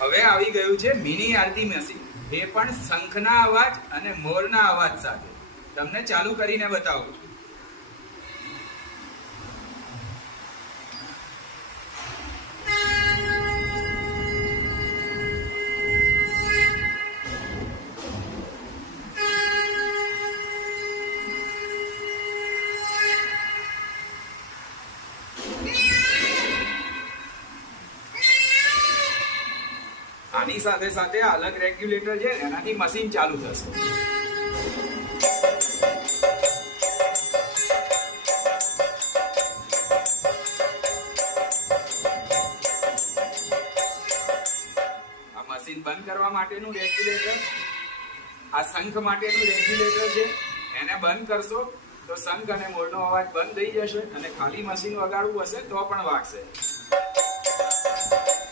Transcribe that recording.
હવે આવી ગયું છે મિની આરતી મશીન, એ પણ શંખના અવાજ અને મોરના અવાજ સાથે. તમને ચાલુ કરીને બતાવું છું. આની સાથે સાથે અલગ રેગ્યુલેટર છે, એનાથી મશીન ચાલુ થશે. આ મશીન બંધ કરવા માટેનું રેગ્યુલેટર, આ શંખ માટેનું રેગ્યુલેટર છે. એને બંધ કરશો તો શંખ અને મોરનો અવાજ બંધ થઈ જશે અને ખાલી મશીન વગાડવું હશે તો પણ વાગશે.